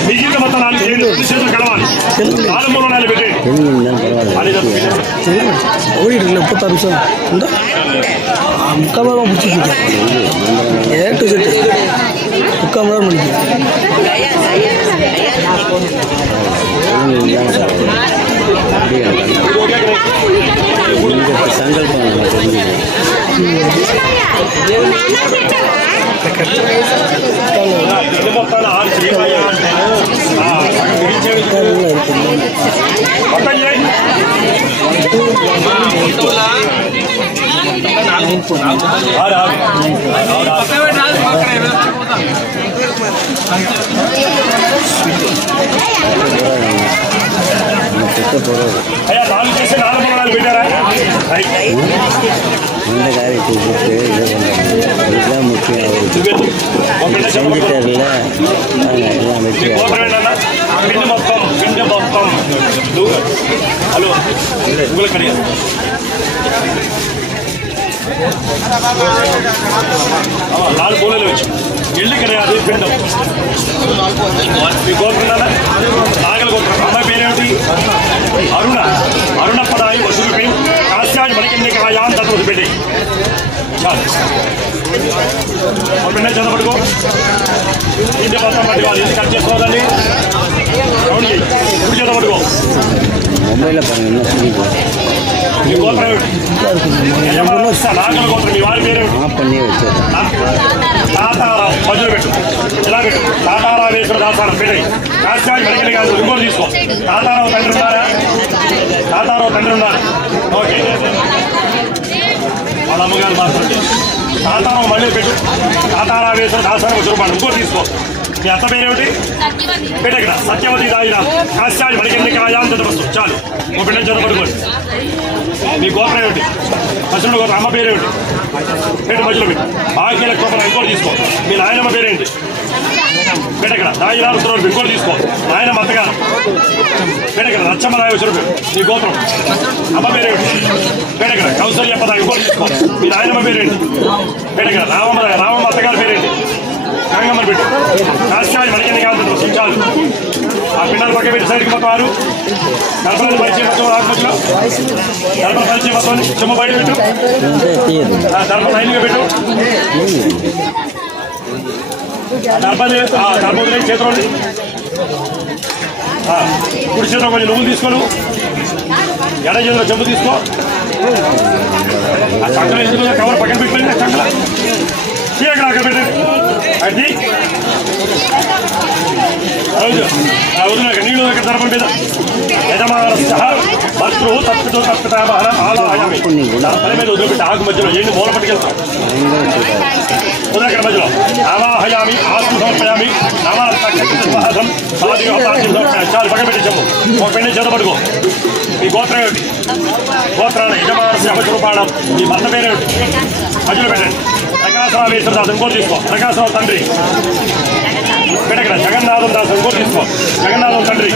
మిగిలిన మొత్తం 4 చేయండి. చేతులు కలవాలి. 4 మూలలో 4 పెట్టండి. ముక్కమ్మ పుచ్చి ఏ టు చెట్టు ముక్కమ్మ మనకి సంకల్పం అయ్యా 4 చేసి 4 మూలాలు పెట్టారా పిండి మొత్తం హలో గూగుల్ కడియా 4 మూలలు వచ్చి ఎల్లి కడియాది పిండం మీ కోరుకున్నారా నాగల కోరుకున్నారు అమ్మాయి పేరేమిటి అరుణపదాయి వసూలు కాశ్యాజ్ మణికింది కాయాన్ తత్వ పెట్టి చాలు పిండ చేత పట్టుకో ఇంటి మొత్తం పట్టి వాళ్ళు ఇది కట్ చేసుకోదండి రౌండ్ చేయి ఇప్పుడు చేత పట్టుకో మీ గోత్రం నాగల గోత్రం మీ వారి పేరేమిటి తాతారావు మధ్యలో పెట్టు ఇలా పెట్టు తాతారావేశ్వర దాసానం పెట్టి కాశ్యాజ్ మణికింది కాదు ఇంకోటి తీసుకో తాతారావు తండ్రి ఉన్నారు ఓకే వాళ్ళ అమ్మగారు మాత్రం తాతారావు మళ్ళీ పెట్టు తాతారావేశ్వర దాసానం రూపాయలు ఇంకోటి తీసుకో మీ అత్త పేరేమిటి పెట్ట ఇక్కడ సత్యవతి దాయినా కాశ్యాజ్ మణికింది కాయాన్ చదవచ్చు చాలు ఓ బిడ్డ చదవబడుకోండి మీ గోత్రం ఏమిటి పశ్చిమ గోత్రం అమ్మ పేరేమిటి పెట్టు మధ్యలో పెట్టు భాగ్య లక్ష్మణ ఇంకోటి తీసుకో మీ నాయనమ్మ పేరేంటి పెట్ట ఇక్కడ దాయినా రుద్రవుడు ఇంకోటి తీసుకో నాయనమ్మ అత్తగారు పెట్ట ఇక్కడ రచ్చమ్మ నాగేశ్వరుడు మీ గోత్రం అమ్మ పేరేమిటి పెట్ట ఇక్కడ కౌసల్య పద ఇంకోటి తీసుకో మీ నాయనమ్మ పేరేంటి పెట్ట ఇక్కడ రామమ్మ అత్తగారు పేరేంటి గంగమ్మని పెట్టు కాశ్యాజ్ మణికింది కాదు చాలు ఆ పిండాలు పక్క పెట్టి సైడ్కి మొత్తం వారు గర్భాలు పరిచయం మొత్తం ఆకు మధ్యలో గర్భ పరిచయం మొత్తం చెమ్మ బయట పెట్టు గర్భ లైన్గా పెట్టు గర్భోదయం చేతిలో కుడి చేతిలో కొంచెం నువ్వులు తీసుకోను ఎడ చేతిలో చెంబు తీసుకో ఆ చంకలు ఎందుకు కవర్ పక్కన పెట్టుకోండి ఆ చంకల అక్కడ పెట్టండి అది వదిలేక నీళ్ళు దగ్గర తరపం మీద యజమానస్య భర్తృ తప్పితో తప్పితామహన ఆలాయామి తల మీద వదిలిపెట్టి ఆకు మధ్యలో ఏంటి మూల పట్టుకెళ్తాం ఉదయక్కడ మధ్యలో ఆవాహయామి ఆత్మ సమర్పయామి నమాసం చాలు పక్కన పెట్టి చెప్పు ఒక పెళ్లి చేత పడుకో మీ గోత్రం ఏమిటి గోత్రాన్ని యజమానస్య అభద్రూపాణం మీ భర్త పేరేమిటి మధ్యలో పెట్టండి ప్రకాశరావేశ్వర దాస్ ఇంకోటి తీసుకో ప్రకాశరావు తండ్రి పెట్టక్కడ జగన్నాథం దాస్ ఇంకోటి తీసుకో జగన్నాథం తండ్రి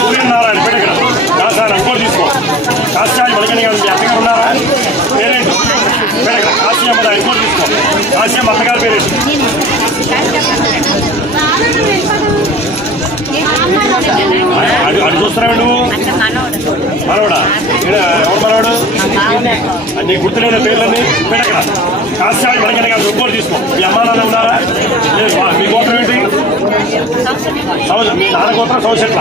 సూర్యనారాయణ పెట్టక్కడ దాసాయన ఇంకోటి తీసుకో కాశ్యాజ్ మణికింది కాదు మీ అత్తగారు ఉన్నారా పేరేంటి పెట్టక్కడ కాశ్యమ్మ ఇంకోటి తీసుకో కాశ్యమ్మ అత్తగారు పేరేంటి అటు చూస్తున్నావు నువ్వు మనవడా ఎవరు మనవాడు నీ గుర్తులేని పేర్లన్నీ పెట్టక్కడ కాశ్యాజ్ మణికింది కాదు ఇంకోటి తీసుకో మీ అమ్మా నాన్న ఉన్నారా మీ గోత్రం ఏంటి మీ నాన్న గోత్రం సౌశట్ల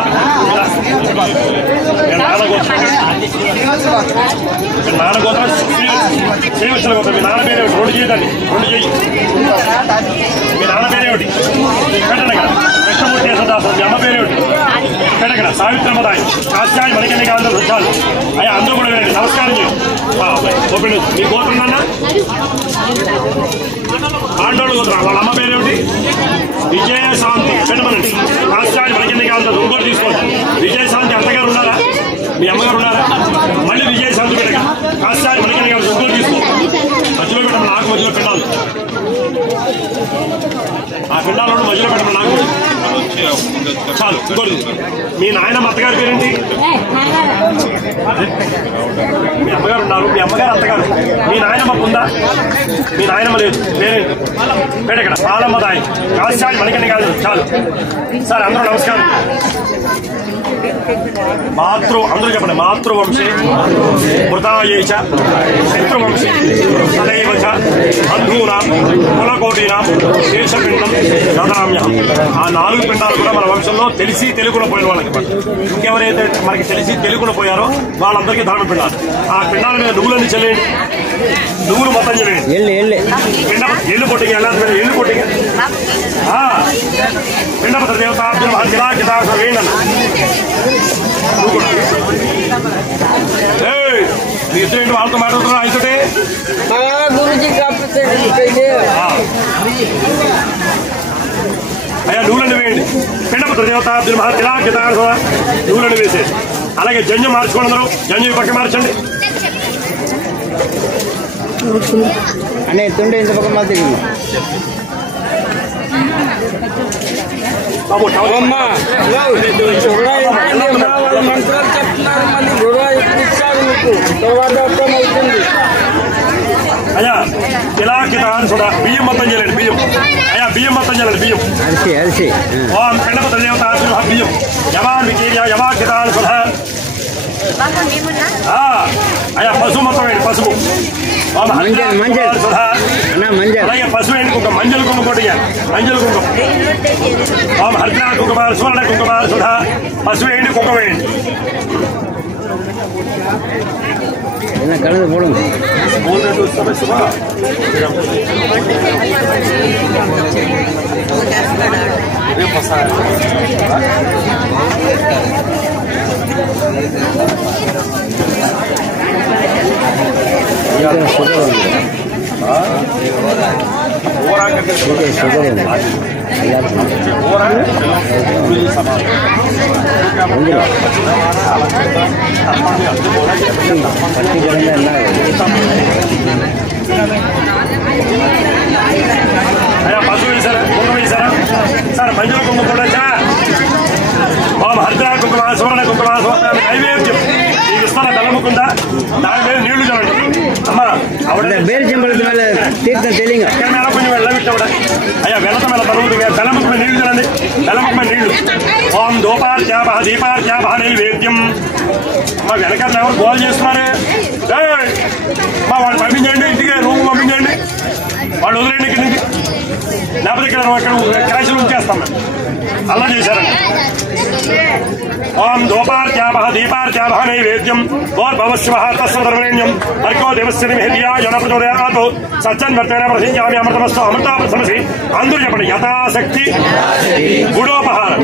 నాన్న గోత్రం శ్రీవత్సల గోత్రం మీ నాన్న పేరేమిటి రెండు చేయదండి రెండు చేయి మీ నాన్న పేరేమిటి పెట్టండి కదా కృష్ణమూర్తి యశోదాసు మీ అమ్మ పేరేమిటి పెట్టక్కడ సావిత్రమ్మదాయి కాశ్యాజ్ మణికింది కాదు వృద్ధాలు అయ్యా అందరూ కూడా వినండి నమస్కారం చేయండి మీ గోత్రం నాన్న పాండవుడు గోత్రం వాళ్ళ అమ్మ పేరేమిటి విజయశాంతి పెట్టమనండి కాశ్యాజ్ మణికింది కాదు ఇంకోటి తీసుకోండి విజయశాంతి అత్తగారు ఉన్నారా మీ అమ్మగారు ఉన్నారా మళ్ళీ విజయశాంతి పెట్టక కాశ్యాజ్ మణికింది కాదు ఇంకోటి తీసుకో మధ్యలో పెట్టమని నాకు మధ్యలో పిండాలు ఆ పిండాలను మధ్యలో పెట్టమని నాకు చాలు ఇంకోటి మీ నాయనమ్మ అత్తగారి పేరేంటి మీ అమ్మగారు ఉన్నారు మీ అమ్మగారు అత్తగారు మీ నాయనమ్మ ఉందా మీ నాయనమ్మ లేదు పేరేంటి పెట్టక్కడ పాలమ్మదాయి కాశ్యాజ్ మణికింది కాదు చాలు సార్ అందరూ నమస్కారం అందరూ చెప్పండి మాతృవంశే మృతాయే చ శత్రువంశే తదైవ చ బంధూనాం కులకోటీనాం శేషపిండం దదామ్యహం ఆ 4 పిండాలు కూడా మన వంశంలో తెలిసి తెలుగులో పోయిన వాళ్ళకి ఇంకెవరైతే మనకి తెలిసి తెలుగులో పోయారో వాళ్ళందరికీ ధర్మ పిండాలు ఆ పిండాల మీద నువ్వులన్నీ చెల్లేయండి నువ్వులు మొత్తం చెల్లేయండి ఎల్లు పొట్టిగా వెళ్ళాలి ఎల్లు పొట్టిగా పిండపత్ర దేవతాభ్యం వేయండి మీ ఇద్దరు ఏంటి వాళ్ళతో మాట్లాడుతున్నా అయితే గురుజీ అయ్యా నువ్వులను వేయండి. పిండపత్ర దేవతాబ్దులు మహాతిలాకిత నువ్వులను వేసేది. అలాగే జంజం మార్చుకోండి. అందరూ జంజం పక్క మార్చండి. అనే తుండే ఇంత పక్క మార్చి బాబు మంత్రాలు చెప్తున్నారు, మళ్ళీ గొడవ ఇచ్చారు మీకు తర్వాత అవుతుంది. అయ్యా తిలాకిత సుధా బియ్యం మొత్తం చేయండి. బియ్యం అయ్యా బియ్యం మొత్తం చేయండి. బియ్యం అరిసి ఓం పిండపత్ర దేవతాబ్దులు బియ్యం యమాన్ వికేర్య యమాకిత సుధా. అయ్యా పసుపు మొత్తం వేయండి. పసుపు అలాగే పసుపు వేయండి. కుంకుమ మంజలు కుంకుమ కొట్టి మంజలు కుంకుమ ఓం హరిద్రా కుంకుమ సువర్ణ కుంకుమ సుధా. పసుపు వేయండి. కుంకుమ వేయండి. కలదు పోవడం అయ్యా పసుపు వేశారా? కుంకుమ వేశారా సార్? మంజుల కుంకుమ కూడా ఓం హరిద్రా కుంకుమ సువర్ణ కుంకుమ నైవేద్యం మీకు ఇస్తారా? బెల్లముకుందా? దాని మీద నీళ్లు చూడండి. అమ్మా ಬೇರೆ ಜಂಬಳ ಮೇಲೆ ತೀರ್ಥ ತೆಲಿಂಗ మేళ కొంచెం వెళ్ళబెట్టా అయ్యా వెళ్తాం వెళ్ళ తరుగుతుంది. బెల్లముకు మీద నీళ్లు చూడండి. బెల్లముకు మీద నీళ్లు. ఓం దోపార్చాప దీపార్చాప నైవేద్యం. మా వెనకాల ఎవరు గోల్ చేస్తున్నారు? మా వాళ్ళు పంపించండి. ఇంటికి రూమ్ పంపించండి. వాళ్ళు వదిలేండి ఇక్కడి నుంచి. లేకపోతే ఇక్కడ క్యాషులు ఉంచేస్తాం మేము. అలా చేశారండి. ఓం దోపార్చాప దీపార్చాప నైవేద్యం భవశివ తస్వధర్మేణ్యం హర్గో దేవస్య ధియా యన ప్రచోదయాత్ సత్యం వర్తేన ప్రసించామి అమృతమస్తు అమృతా సమసి. అందరూ చెప్పండి. యథాశక్తి గుడోపహారం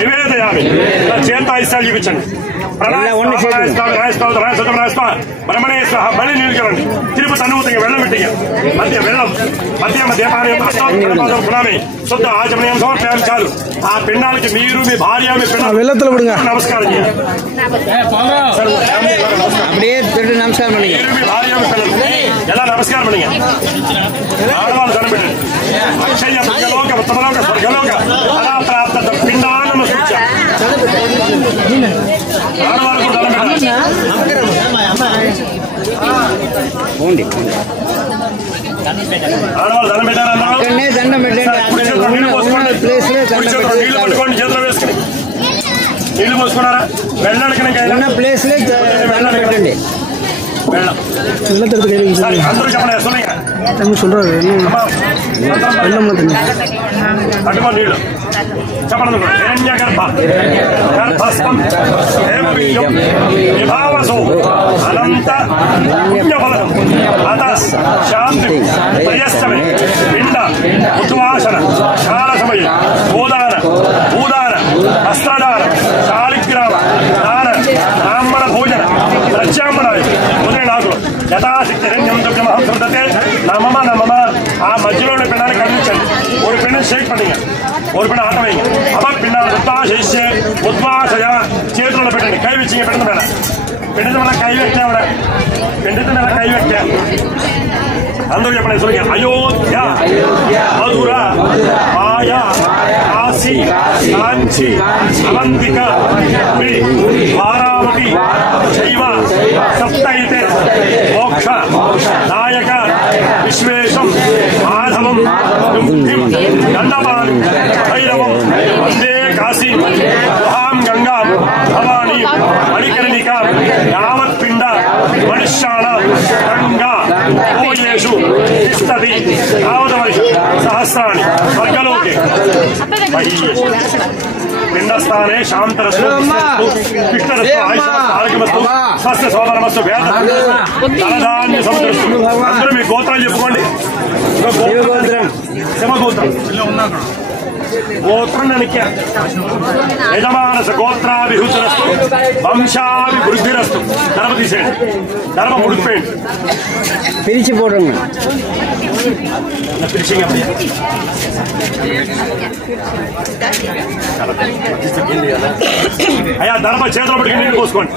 నివేదయామి. చేత ఇష్టాలు చూపించండి. బ్రహ్మణే స్వాహ బలి నీళ్ళు చూడండి. తిరుపతి అనుభూతిగా వెళ్ళం పెట్టి మధ్య వెళ్ళం మధ్య దీపాన్ని పునామి శుద్ధ ఆచమనీయం సమర్పయామి. చాలు. ఆ పిండాలకి మీరు మీ భార్య మీ పిండాలు నమస్కారం చేయాలి. அப்படியே నమస్కారం பண்ணுங்க. మీరు మీ భార్య మీ పిల్లలు ఎలా నమస్కారం பண்ணுங்க. ఆడవాళ్ళు దండం అక్షయ మృగలోక ఉత్తమలోక స్వర్గలోక అలా ప్రాప్త పిండాలను సూచన ఆడవాళ్ళు కూడా దండం ఆడవాళ్ళు దండం పెట్టారు. దండం నీళ్లు పట్టుకోండి. చేతిలో వేసుకుని నీళ్లు పోసుకున్నారా? వెళ్ళడానికి ప్లేస్ దండం పెట్టండి. అందరూ చెప్పండి. అటుకో నీళ్లు చెప్పండి. హిరణ్యగర్భ గర్భస్థం దేవబీజం విభావసో అనంత పుణ్యఫలం అత శాంతి ప్రియస్తమే పిండ ఉద్వాసన కాల సమయ గోదాన భూదాన వస్త్రదాన శాలిగ్రామ దాన బ్రాహ్మణ భోజన ప్రత్యామ్నాయ ఉదయనాథులు యథాశక్తి హిరణ్యం ద్రవ్యమహం శృద్ధతే నమమ నమమ. ఆ మధ్యలోని పిండాన్ని కదిలించండి. ఒక పిండం షేక్ పడిగా ஒரு பின்ன ஆட்ட வைங்க. அப்புறம் பின்னால் உத்தாசை உத்வாசையா చేతుల్లో పెట్టండి. కై వెచ్చి పెడత మేడ పెడితే మన కై వెక్కావిడ పెడితే మేడ కై వెక్కా. అందరూ చెప్పండి. సరిగ్గా అయోధ్య మధుర మాయా కాశీ కాంచి అవంతిక వారావతి శైవ సప్తైతే మోక్ష నాయక విశ్వేశం మాధవం దండపాలు భైరవం వందే కాశీ మహాం గంగా భవానీ మణికర్ణిక యావత్ పిండ మనుష్యాణ గంగా పూజేషు తిష్టతి యావదవర్ష సహస్రాణి స్వర్గలోకే పిండస్థానే శాంతరస్తు పిష్టరస్తు ఆరోగ్యమస్తు స్వస్థ సోదరమస్తు వేద ధనధాన్య సముద్రస్తు. అందరూ మీ గోత్రాలు చెప్పుకోండి. శివగోత్రం శివగోత్రం గోత్రం ననిక్య యజమానస గోత్రాభివృద్ధిరస్తు వంశాభివృద్ధిరస్తు. ధర్మ తీసేయండి, ధర్మ ముడిపోయండి. పిలిచి పోవడం ఫినిషింగ్ అయ్యా ధర్మ చేతులు పట్టుకుని నీళ్ళు పోసుకోండి.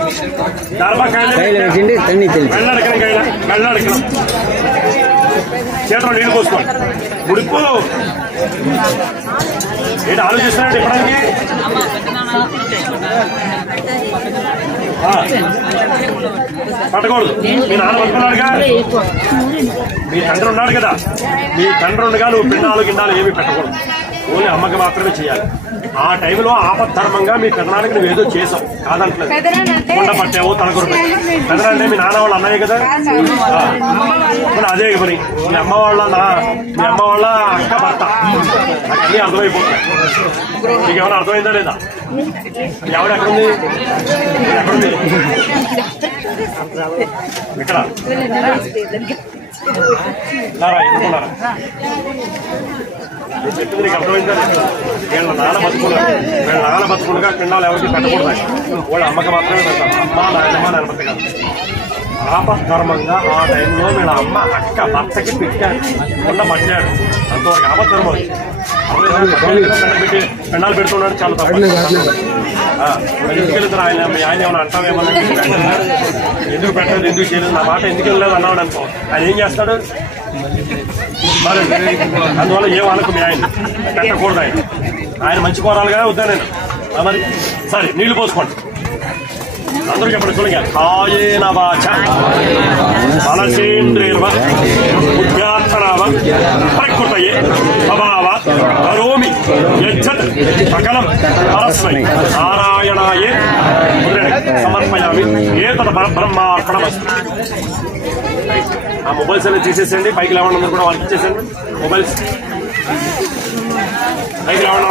ధర్మ కైలు పెట్టండి తన్ని తెలిసి కళ్ళడకడం కళ్ళడకడం చేతులు నీళ్ళు పోసుకోండి. ముడిపు ఏంటి ఆలోచిస్తున్నాడు ఇప్పడానికి? పట్టకూడదు. మీ నాన్న పట్టుకున్నాడుగా, మీ తండ్రి ఉన్నాడు కదా, మీ తండ్రి ఉండగా నువ్వు పిండాలు గిండాలు ఏమీ పెట్టకూడదు. ఓన్లీ అమ్మకి మాత్రమే చేయాలి. ఆ టైంలో ఆపద్ధర్మంగా మీ పెదనానికి నువ్వు ఏదో చేసావు కాదంటలేదు. కొండ పట్టావు, తలకూర పెట్టావు. పెదనంటే మీ నాన్న వాళ్ళ అన్నయ్య కదా, అదే పని. మీ అమ్మ వాళ్ళ అక్క భర్త, నాకు అన్నీ అర్థమైపోతుంది. మీకు ఏమైనా అర్థమైందా లేదా? ఎవడు ఎక్కడుంది? ఎక్కడుంది? ఇక్కడ ఎందుకున్నారా? చెప్పింది నీకు అర్థమైందా? వీళ్ళ నాన్న బతుకుడుగా పిండాలు ఎవరికి పెట్టకూడదు. వాళ్ళ అమ్మకి మాత్రమే పెడతారు. అమ్మ నాయనమ్మ నిలబెట్ట కాదు. ఆపద్ధర్మంగా ఆ టైంలో వీళ్ళ అమ్మ అక్క భర్తకి పెట్టాడు, కొండ పట్టాడు. అంతవరకు ఆపద్ధర్మం. పెట్టి పిండాలు పెడుతున్నాడు, చాలా తప్ప. ఎందుకు వెళ్తారు ఆయన ఏమైనా అంటావేమన్నా? ఎందుకు పెట్టలేదు, ఎందుకు చేయలేదు, నా మాట ఎందుకు వెళ్ళలేదు అన్నాడు అనుకో, ఆయన ఏం చేస్తాడు? మరి అందువల్ల ఏం అనుకు మీ ఆయన పెట్టకూడదు. ఆయన మంచి కోరాలుగా వద్దా నేను మరి. సరే నీళ్లు పోసుకోండి. అందరూ చెప్పండి, చూడండి. కాయేన వాచ మనసేంద్రియర్వ బుద్ధ్యాత్మనావ ప్రకృతయే స్వభావాత్ కరోమి యజ్జత్ సకలం పరస్మై నారాయణాయే సమర్పయామి ఏతత్ పరబ్రహ్మార్పణమస్తు. ఆ మొబైల్స్ అన్ని తీసేసేయండి. పైకి లేవండి, అందరూ కూడా వాళ్ళకి ఇచ్చేసేయండి మొబైల్స్. పైకి లేవండి.